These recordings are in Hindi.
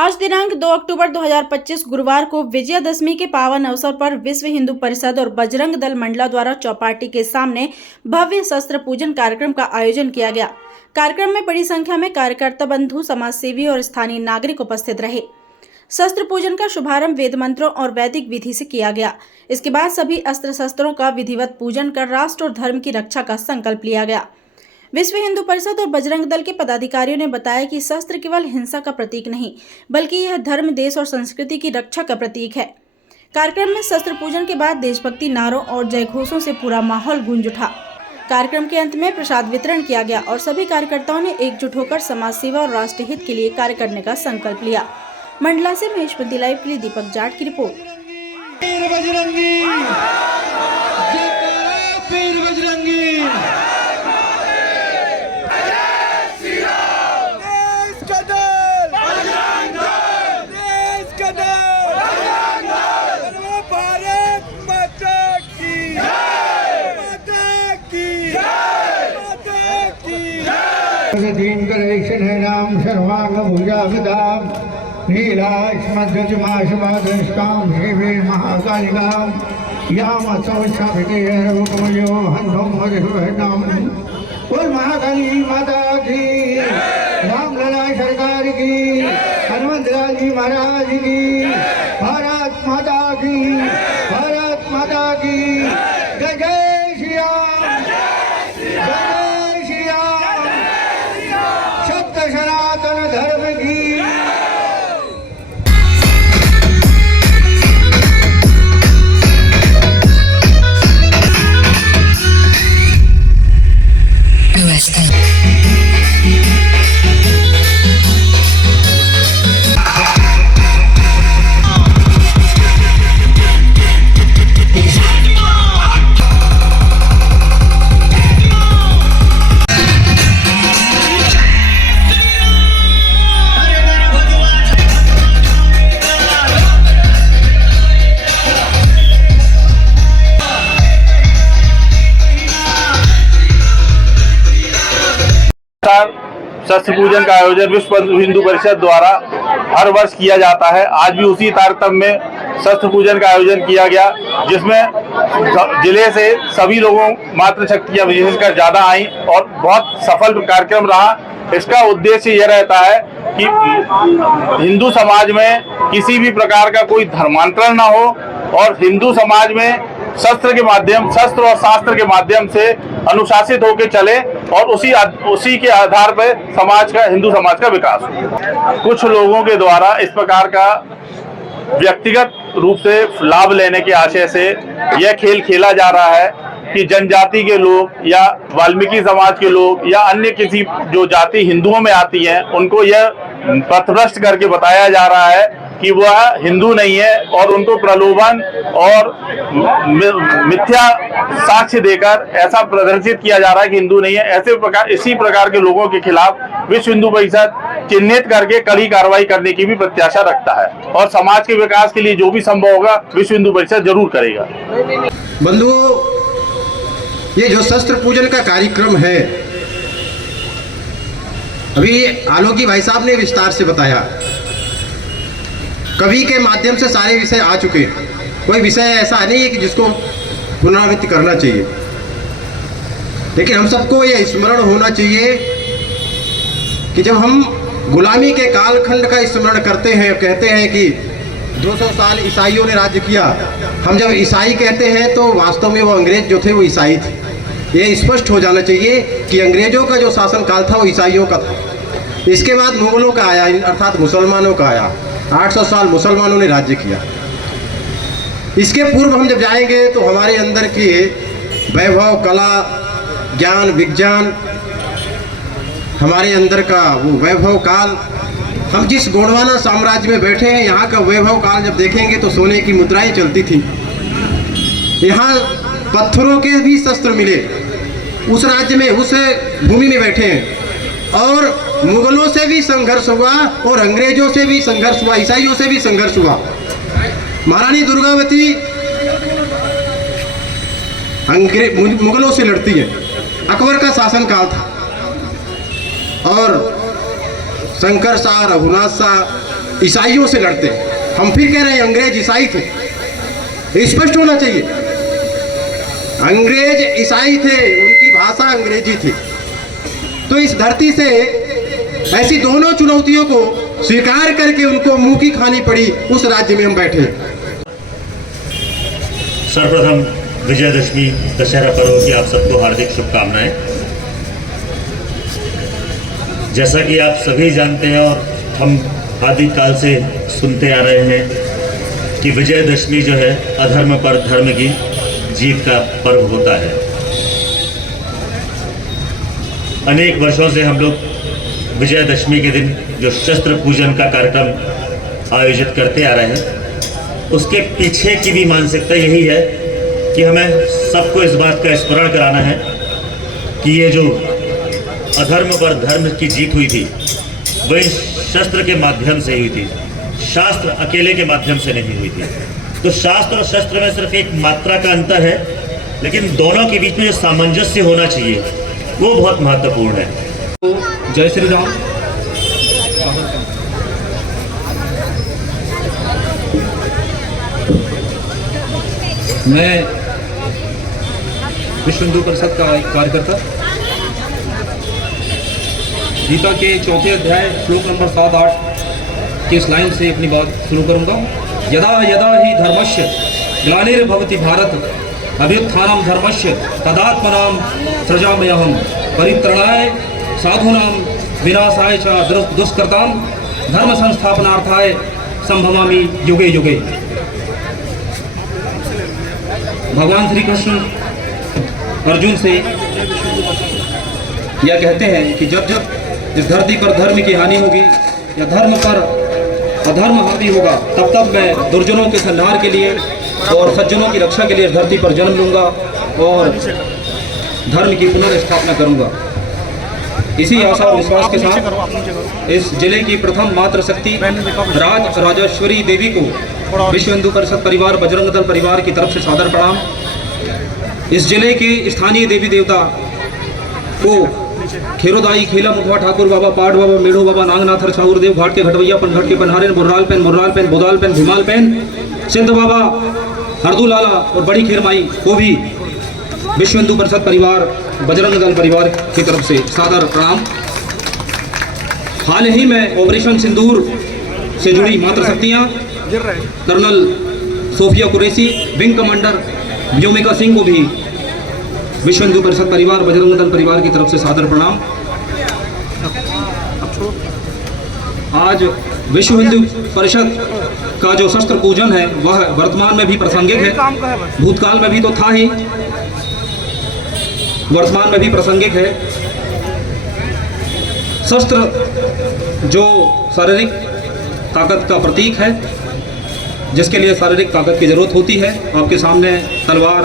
आज दिनांक 2 अक्टूबर 2025 गुरुवार को विजयादशमी के पावन अवसर पर विश्व हिंदू परिषद और बजरंग दल मंडला द्वारा चौपाटी के सामने भव्य शस्त्र पूजन कार्यक्रम का आयोजन किया गया। कार्यक्रम में बड़ी संख्या में कार्यकर्ता बंधु, समाजसेवी और स्थानीय नागरिक उपस्थित रहे। शस्त्र पूजन का शुभारंभ वेद मंत्रों और वैदिक विधि से किया गया। इसके बाद सभी अस्त्र शस्त्रों का विधिवत पूजन कर राष्ट्र और धर्म की रक्षा का संकल्प लिया गया। विश्व हिंदू परिषद और बजरंग दल के पदाधिकारियों ने बताया कि शस्त्र केवल हिंसा का प्रतीक नहीं, बल्कि यह धर्म, देश और संस्कृति की रक्षा का प्रतीक है। कार्यक्रम में शस्त्र पूजन के बाद देशभक्ति नारों और जयघोषों से पूरा माहौल गूंज उठा। कार्यक्रम के अंत में प्रसाद वितरण किया गया और सभी कार्यकर्ताओं ने एकजुट होकर समाज सेवा और राष्ट्र हित के लिए कार्य करने का संकल्प लिया। मंडला से महेशपति लाइव के लिए दीपक जाट की रिपोर्ट। दीन कलेक्शन है नाम सर्वांग भुजा विदाम नीलाश्मद्रजमाशमादृष्टाम हेवे महाकालिकाम यामसौशाभिते रूपमयो हन्धोम मधुरनाम। बोल महाकाली माता की, रामलला सरकार की, हनुमंत लाल जी महाराज की, भारत माता की, भारत माता की। जय जय श्री राम, जय श्री राम, सत्य सनातन धर्म की। शस्त्र पूजन का आयोजन विश्व हिंदू परिषद द्वारा हर वर्ष किया जाता है। आज भी उसी तारतम्य में शस्त्र पूजन का आयोजन किया गया, जिसमें जिले से सभी लोगों मातृशक्तियां विशेषकर ज्यादा आई और बहुत सफल कार्यक्रम रहा। इसका उद्देश्य यह रहता है कि हिंदू समाज में किसी भी प्रकार का कोई धर्मांतरण न हो और हिंदू समाज में शस्त्र और शास्त्र के माध्यम से अनुशासित होकर चले और उसी के आधार पर हिंदू समाज का विकास हो। कुछ लोगों के द्वारा इस प्रकार का व्यक्तिगत रूप से लाभ लेने के आशय से यह खेल खेला जा रहा है कि जनजाति के लोग या वाल्मीकि समाज के लोग या अन्य किसी जो जाति हिंदुओं में आती हैं, उनको यह पथभ्रष्ट करके बताया जा रहा है कि वह हिंदू नहीं है और उनको प्रलोभन और मिथ्या साक्ष्य देकर ऐसा प्रदर्शित किया जा रहा है कि हिंदू नहीं है। इसी प्रकार के लोगों के खिलाफ विश्व हिंदू परिषद चिन्हित करके कड़ी कार्रवाई करने की भी प्रत्याशा रखता है और समाज के विकास के लिए जो भी संभव होगा विश्व हिंदू परिषद जरूर करेगा। बंधुओं, ये जो शस्त्र पूजन का कार्यक्रम है, अभी आलोकी भाई साहब ने विस्तार से बताया। कवि के माध्यम से सारे विषय आ चुके हैं, कोई विषय ऐसा नहीं है कि जिसको पुनरावृत्ति करना चाहिए, लेकिन हम सबको यह स्मरण होना चाहिए कि जब हम गुलामी के कालखंड का स्मरण करते हैं, कहते हैं कि 200 साल ईसाइयों ने राज्य किया, हम जब ईसाई कहते हैं तो वास्तव में वो अंग्रेज जो थे वो ईसाई थे। ये स्पष्ट हो जाना चाहिए कि अंग्रेजों का जो शासन काल था वो ईसाइयों का था। इसके बाद मुगलों का आया, अर्थात मुसलमानों का आया। 800 साल मुसलमानों ने राज्य किया। इसके पूर्व हम जब जाएंगे तो हमारे अंदर की वैभव, कला, ज्ञान, विज्ञान, हमारे अंदर का वो वैभव काल, हम जिस गोंडवाना साम्राज्य में बैठे हैं, यहाँ का वैभव काल जब देखेंगे तो सोने की मुद्राएं चलती थी। यहाँ पत्थरों के भी शस्त्र मिले, उस राज्य में, उस भूमि में बैठे हैं। और मुगलों से भी संघर्ष हुआ और अंग्रेजों से भी संघर्ष हुआ, ईसाइयों से भी संघर्ष हुआ। महारानी दुर्गावती मुगलों से लड़ती है, अकबर का शासनकाल था और शंकर शाह, रघुनाथ शाह, ईसाइयों से लड़ते हैं। हम फिर कह रहे हैं अंग्रेज ईसाई थे, ये स्पष्ट होना चाहिए। अंग्रेज ईसाई थे, उनकी भाषा अंग्रेजी थी। तो इस धरती से ऐसी दोनों चुनौतियों को स्वीकार करके उनको मुंह की खानी पड़ी, उस राज्य में हम बैठे। सर्वप्रथम विजयदशमी दशहरा पर्व की आप सबको हार्दिक शुभकामनाएं। जैसा कि आप सभी जानते हैं और हम आदिकाल से सुनते आ रहे हैं कि विजयदशमी जो है अधर्म पर धर्म की जीत का पर्व होता है। अनेक वर्षों से हम लोग विजयदशमी के दिन जो शस्त्र पूजन का कार्यक्रम आयोजित करते आ रहे हैं, उसके पीछे की भी मानसिकता यही है कि हमें सबको इस बात का स्मरण कराना है कि ये जो अधर्म पर धर्म की जीत हुई थी वह शस्त्र के माध्यम से हुई थी, शास्त्र अकेले के माध्यम से नहीं हुई थी। तो शास्त्र और शस्त्र में सिर्फ एक मात्रा का अंतर है, लेकिन दोनों के बीच में जो सामंजस्य होना चाहिए वो बहुत महत्वपूर्ण है। जय श्री राम। मैं विश्व हिंदू परिषद का एक कार्यकर्ता गीता के 4थे अध्याय श्लोक नंबर 7-8 की इस लाइन से अपनी बात शुरू करूंगा। यदा यदा ही धर्मस्य ग्लानिर्भवति भारत अभ्युत्थानं धर्मस्य तदात्मनां सृजाम्यहम् परित्राणाय साधूनां विनाशाय च दुष्कृतां धर्म संस्थापनार्थाय संभवामि युगे युगे। भगवान श्री कृष्ण अर्जुन से यह कहते हैं कि जब जब इस धरती पर धर्म की हानि होगी या धर्म पर अधर्म हावी होगा, तब तब मैं दुर्जनों के संहार के लिए और सज्जनों की रक्षा के लिए इस धरती पर जन्म लूंगा और धर्म की पुनर्स्थापना करूंगा। इसी आशा और विश्वास के साथ इस जिले की प्रथम मातृ शक्ति राजेश्वरी देवी को विश्व हिंदू परिषद परिवार बजरंग दल परिवार की तरफ से सादर प्रणाम। इस जिले के स्थानीय देवी देवता को खेरोदाई, खेला मुखवा, ठाकुर बाबा, पाट बाबा, मेढ़ो बाबा, नागनाथर, छाउर देव, घाट के घटवैया, पनघट के पनहारेन, मुर्राल पेन, बोदाल पेन, भीमाल पेन, सिंध बाबा, हरदू लाला और बड़ी खीरमाई को भी विश्व हिंदू परिषद परिवार बजरंग दल परिवार की तरफ से सादर प्रणाम। हाल ही में ऑपरेशन सिंदूर से जुड़ी मातृ शक्तियाँ colonel Sofia Qureshi, wing commander Vyomika Singh को भी विश्व हिंदू परिषद परिवार बजरंग दल परिवार की तरफ से सादर प्रणाम। आज विश्व हिंदू परिषद का जो शस्त्र पूजन है वह वर्तमान में भी प्रासंगिक है, भूतकाल में भी तो था ही, वर्तमान में भी प्रासंगिक है। शस्त्र जो शारीरिक ताकत का प्रतीक है, जिसके लिए शारीरिक ताकत की जरूरत होती है। आपके सामने तलवार,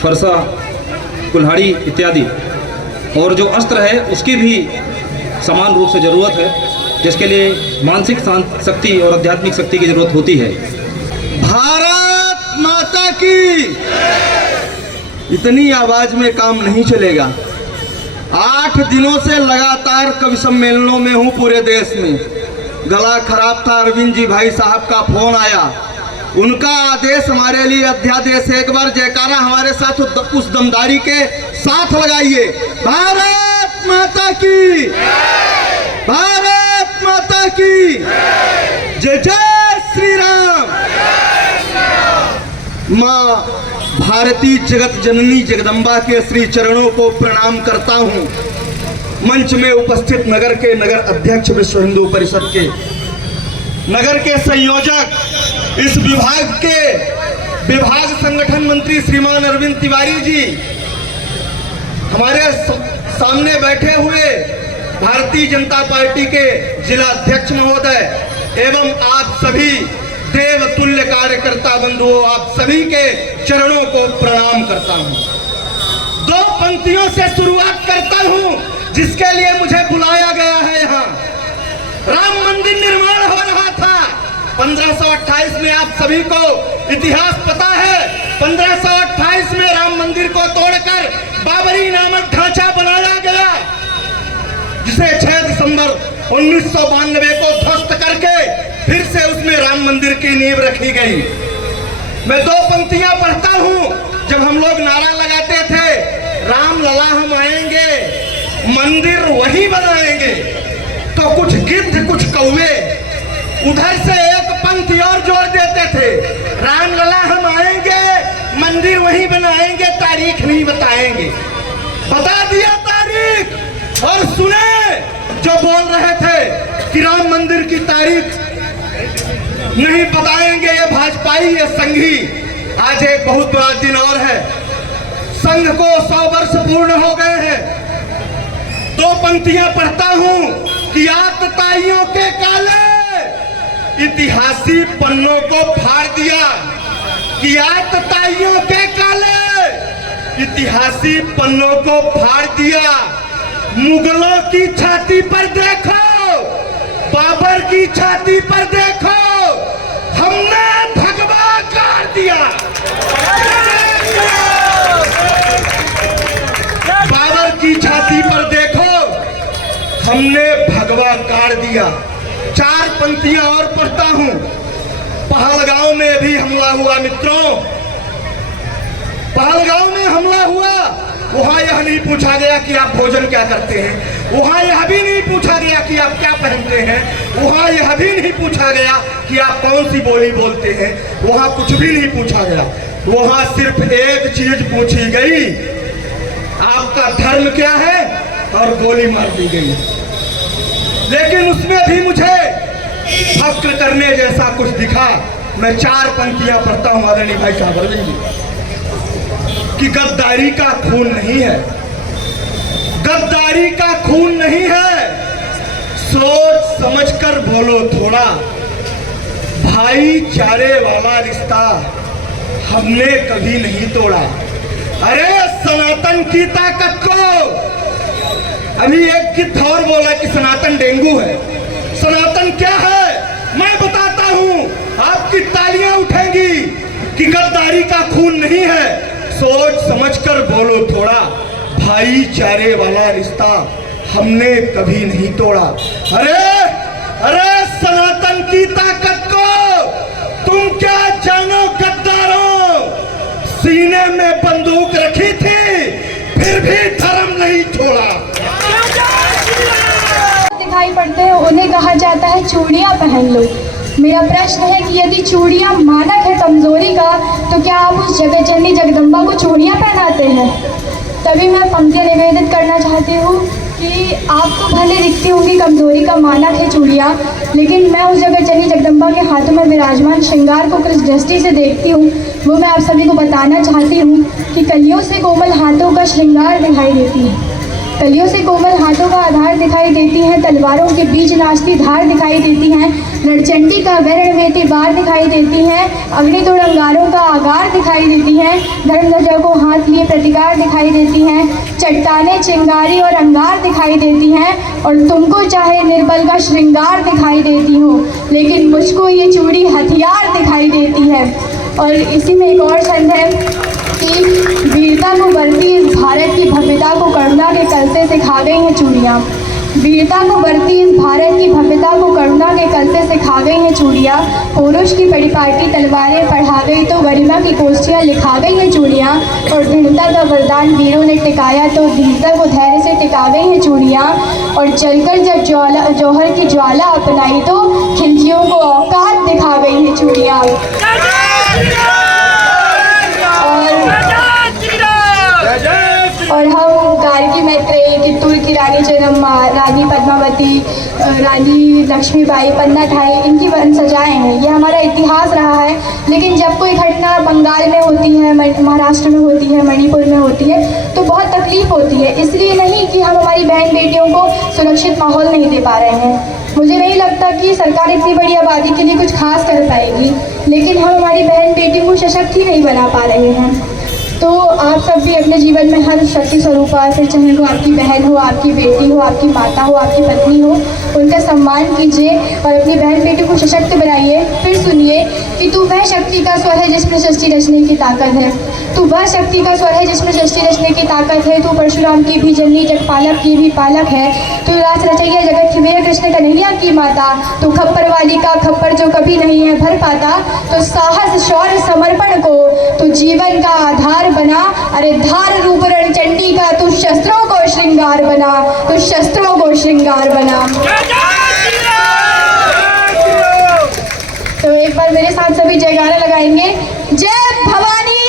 फरसा, कुल्हाड़ी इत्यादि, और जो अस्त्र है उसकी भी समान रूप से ज़रूरत है, जिसके लिए मानसिक शक्ति और आध्यात्मिक शक्ति की जरूरत होती है। भारत माता की इतनी आवाज में काम नहीं चलेगा। 8 दिनों से लगातार कवि सम्मेलनों में हूँ पूरे देश में। गला खराब था, अरविंद जी भाई साहब का फोन आया, उनका आदेश हमारे लिए अध्यादेश है। एक बार जयकारा हमारे साथ उस दमदारी के साथ लगाइए। भारत माता की, भारत माता की जय जय श्री राम। माँ भारती जगत जननी जगदम्बा के श्री चरणों को प्रणाम करता हूँ। मंच में उपस्थित नगर के नगर अध्यक्ष विश्व हिंदू परिषद के, नगर के संयोजक, इस विभाग के विभाग संगठन मंत्री श्रीमान अरविंद तिवारी जी, हमारे सामने बैठे हुए भारतीय जनता पार्टी के जिला अध्यक्ष महोदय एवं आप सभी देव तुल्य कार्यकर्ता बंधुओं, आप सभी के चरणों को प्रणाम करता हूं। 2 पंक्तियों से शुरुआत करता हूं जिसके लिए मुझे बुलाया गया है। यहाँ राम मंदिर निर्माण हो रहा था 1528 में, आप सभी को इतिहास पता है। 1528 में राम मंदिर को तोड़कर बाबरी नामक ढांचा बनाया गया, जिसे 6 दिसंबर 1992 को ध्वस्त मंदिर की नींव रखी गई। मैं 2 पंक्तियां पढ़ता हूं। जब हम लोग नारा लगाते थे राम लला हम आएंगे मंदिर वही बनाएंगे, तो कुछ गिद्ध कुछ कौवे उधर से एक पंक्ति और जोड़ देते थे, राम लला हम आएंगे मंदिर वही बनाएंगे, तारीख नहीं बताएंगे। बता दिया तारीख। और सुने जो बोल रहे थे कि राम मंदिर की तारीख नहीं बताएंगे, ये भाजपाई ये संघी। आज एक बहुत बड़ा दिन और है, संघ को 100 वर्ष पूर्ण हो गए हैं। 2 पंक्तियां पढ़ता हूं कि आतताइयों के काले इतिहासी पन्नों को फाड़ दिया, कि आतताइयों के काले इतिहासी पन्नों को फाड़ दिया। मुगलों की छाती पर देखो, बाबर की छाती पर देखो, हमने भगवा काट दिया। बाबर की छाती पर देखो, हमने भगवा काट दिया। 4 पंक्तियां और पढ़ता हूं। पहलगांव में भी हमला हुआ मित्रों, पहलगांव में हमला हुआ। वहां यह नहीं पूछा गया कि आप भोजन क्या करते हैं, वहां यह भी नहीं पूछा गया कि आप क्या पहनते हैं, वहां यह भी नहीं पूछा गया कि आप कौन सी बोली बोलते हैं, वहां कुछ भी नहीं पूछा गया। वहां सिर्फ एक चीज पूछी गई, आपका धर्म क्या है, और गोली मार दी गई। लेकिन उसमें भी मुझे फक्र करने जैसा कुछ दिखा। मैं 4 पंक्तियां पढ़ता हूं आदरणीय भाई साहब अरविंद जी, कि गद्दारी का खून नहीं है, गद्दारी का खून नहीं है, सोच समझकर बोलो थोड़ा, भाईचारे वाला रिश्ता हमने कभी नहीं तोड़ा। अरे सनातन की ताकत को, अभी एक गिद्ध और बोला कि सनातन डेंगू है। सनातन क्या है मैं बताता हूं, आपकी तालियां उठेंगी कि गद्दारी का खून नहीं है। सोच समझकर बोलो थोड़ा, भाईचारे वाला रिश्ता हमने कभी नहीं तोड़ा। अरे अरे सनातन की ताकत को तुम क्या जानो गद्दारों, सीने में बंदूक रखी थी फिर भी धर्म नहीं छोड़ा। दिखाई पड़ते हैं उन्हें कहा जाता है चूड़ियां पहन लो। मेरा प्रश्न है कि यदि चूड़ियां मानक है कमजोरी का, तो क्या आप उस जगत जननी जगदम्बा को चूड़ियां पहनाते हैं? तभी मैं पंक्तियां निवेदित करना चाहती हूँ कि आपको भले दिखती होंगी कमजोरी का मानक है चूड़ियां, लेकिन मैं उस जगत जननी जगदम्बा के हाथों में विराजमान श्रृंगार को किस दृष्टि से देखती हूँ, वो मैं आप सभी को बताना चाहती हूँ कि कलियों से कोमल हाथों का श्रृंगार दिखाई देती है, कलियों से कोमल हाथों का आधार दिखाई देती है, तलवारों के बीच नाचती धार दिखाई देती हैं, रणचंडी का वर्ण वेती बार दिखाई देती हैं, अग्नितोड़ अंगारों का आगार दिखाई देती हैं, धर्मध्वजा को हाथ लिए प्रतिकार दिखाई देती हैं, चट्टानें चिंगारी और अंगार दिखाई देती हैं, और तुमको चाहे निर्बल का श्रृंगार दिखाई देती हो, लेकिन मुझको ये चूड़ी हथियार दिखाई देती है। और इसी में एक और छंद है कि वीरता को बढ़ती इस भारत की भव्यता को करुणा के कलसे से खा गई हैं चूड़ियाँ। वीरता को बढ़ती इस भारत की भव्यता को करुणा के कलसे से खा गई हैं चूड़ियाँ। पुरुष की परिपाटी तलवारें पढ़ा गई तो गरिमा की कोष्ठियाँ लिखा गई हैं चूड़ियाँ। और दृढ़ता का वरदान वीरों ने टिकाया तो धीरता को धैर्य से टिका गई हैं चूड़ियाँ। और जलकर जब जौहर की ज्वाला अपनाई तो खिलचियों को औकात दिखा गई हैं चूड़ियाँ। और हम गार्गी मैत्रेयी, कित्तूर की रानी चेन्नम्मा, रानी पद्मावती, रानी लक्ष्मीबाई, पन्ना ठाई, इनकी वंशजाएँ हैं। ये हमारा इतिहास रहा है। लेकिन जब कोई घटना बंगाल में होती है, महाराष्ट्र में होती है, मणिपुर में होती है, तो बहुत तकलीफ होती है। इसलिए नहीं कि हम हमारी बहन बेटियों को सुरक्षित माहौल नहीं दे पा रहे हैं। मुझे नहीं लगता कि सरकार इतनी बड़ी आबादी के लिए कुछ खास कर पाएगी, लेकिन हम हमारी बहन बेटियों को सशक्त ही नहीं बना पा रहे हैं। तो आप सब भी अपने जीवन में हर शक्ति स्वरूपा, फिर चाहे वो आपकी बहन हो, आपकी बेटी हो, आपकी माता हो, आपकी पत्नी हो, उनका सम्मान कीजिए और अपनी बहन बेटी को सशक्त बनाइए। फिर सुनिए कि तू वह शक्ति का स्वर है जिसमें सृष्टि रचने की ताकत है, तू वह शक्ति का स्वर है जिसमें सृष्टि रचने की ताकत है, तू परशुराम की भी जननी जगपालक की भी पालक है, तू रास रचैया जगत की मेरे कृष्ण कन्हैया की माता, तू खप्पर वाली का खप्पर जो कभी नहीं है भर पाता, तो साहस शौर्य समर्पण को तू जीवन का आधार बना। अरे धार रूप रण चंडी का तू शस्त्रों को श्रृंगार बना, तू शस्त्रों को श्रृंगार बना। तो एक बार मेरे साथ सभी जयकारा लगाएंगे। जय भवानी